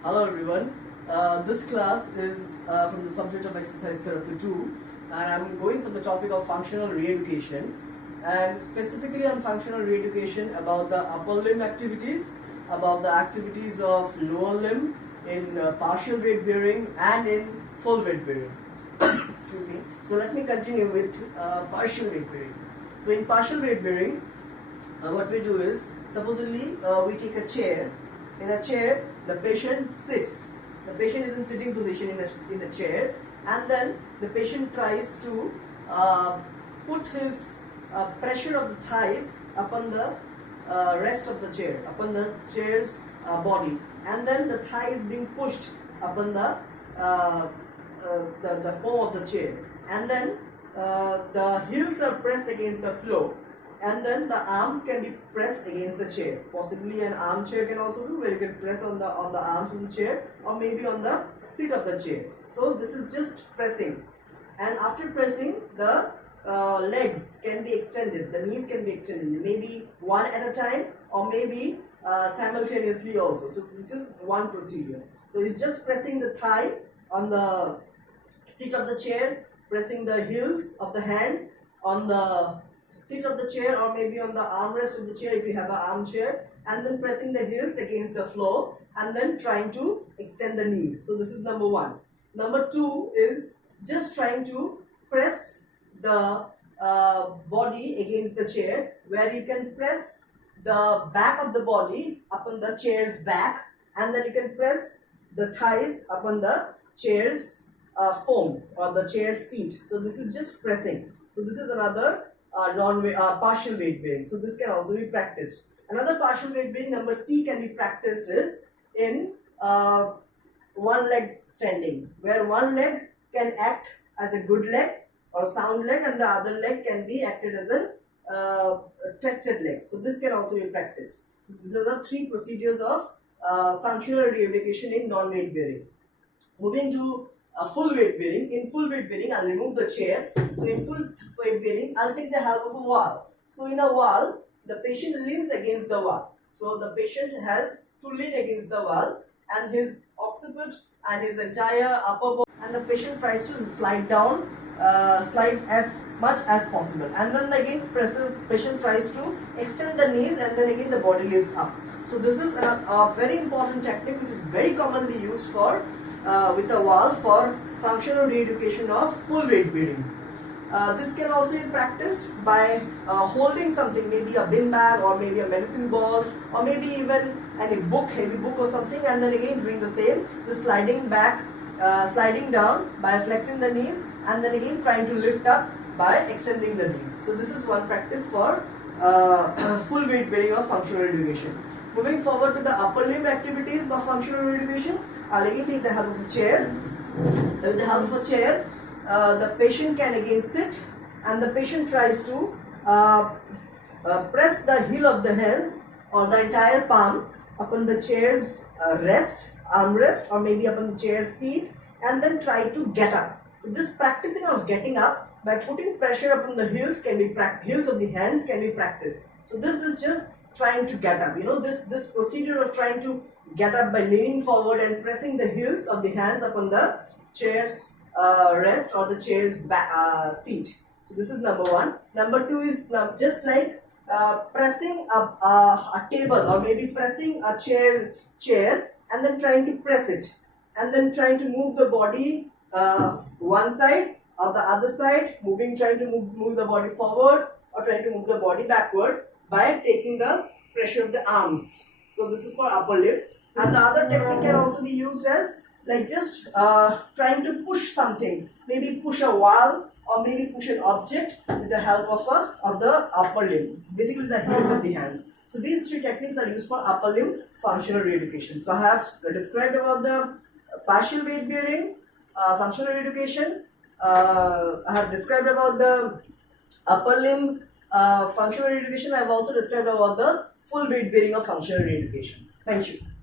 Hello everyone. This class is from the subject of exercise therapy 2, and I'm going for the topic of functional re-education, and specifically on functional re-education about the upper limb activities, about the activities of lower limb in partial weight bearing and in full weight bearing. Excuse me. So let me continue with partial weight bearing. So in partial weight bearing, what we do is, supposedly we take a chair. In a chair, the patient sits. The patient is in sitting position in the chair, and then the patient tries to put his pressure of the thighs upon the rest of the chair, upon the chair's body, and then the thigh is being pushed upon the form of the chair, and then the heels are pressed against the floor, and then the arms can be pressed against the chair. Possibly an armchair can also do, where you can press on the arms of the chair, or maybe on the seat of the chair. So this is just pressing, and after pressing, the legs can be extended, the knees can be extended, maybe one at a time, or maybe simultaneously also. So this is one procedure. So it's just pressing the thigh on the seat of the chair, pressing the heels of the hand on the seat of the chair, or maybe on the armrest of the chair if you have an armchair, and then pressing the heels against the floor, and then trying to extend the knees. So this is number one. Number two is just trying to press the body against the chair, where you can press the back of the body upon the chair's back, and then you can press the thighs upon the chair's foam or the chair's seat. So this is just pressing. So this is another partial weight bearing. So this can also be practiced. Another partial weight bearing, number C, can be practiced is in one leg standing, where one leg can act as a good leg or sound leg, and the other leg can be acted as a tested leg. So this can also be practiced. So these are the three procedures of functional re-education in non-weight bearing. Moving to full weight bearing. In full weight bearing, I'll remove the chair. So in full weight bearing, I'll take the help of a wall. So in a wall, the patient leans against the wall. So the patient has to lean against the wall, and his occiput and his entire upper body, and the patient tries to slide down, slide as much as possible, and then again patient tries to extend the knees, and then again the body lifts up. So this is a very important technique which is very commonly used for with a wall for functional re-education of full weight bearing. This can also be practiced by holding something, maybe a bin bag, or maybe a medicine ball, or maybe even any book, heavy book or something, and then again doing the same, just sliding back, sliding down by flexing the knees, and then again trying to lift up by extending the knees. So this is one practice for full weight bearing of functional re-education. Moving forward to the upper limb activities of functional re-education, I'll again take the help of a chair. With the help of a chair, the patient can again sit, and the patient tries to press the heel of the hands or the entire palm upon the chair's armrest, or maybe upon the chair's seat, and then try to get up. So this practicing of getting up by putting pressure upon the heels heels of the hands can be practiced. So this is just trying to get up. This procedure of trying to get up by leaning forward and pressing the heels of the hands upon the chair's rest or the chair's seat. So this is number one. Number two is just like pressing a table, or maybe pressing a chair, and then trying to press it, and then trying to move the body one side or the other side, trying to move the body forward, or trying to move the body backward by taking the pressure of the arms. So this is for upper limb. And the other technique can also be used as like just trying to push something, maybe push a wall, or maybe push an object with the help of the upper limb, basically the heels of the hands. So these three techniques are used for upper limb functional re-education. So I have described about the partial weight bearing, functional re-education. I have described about the upper limb functional re-education. I have also described about the full weight bearing of functional re-education. Thank you.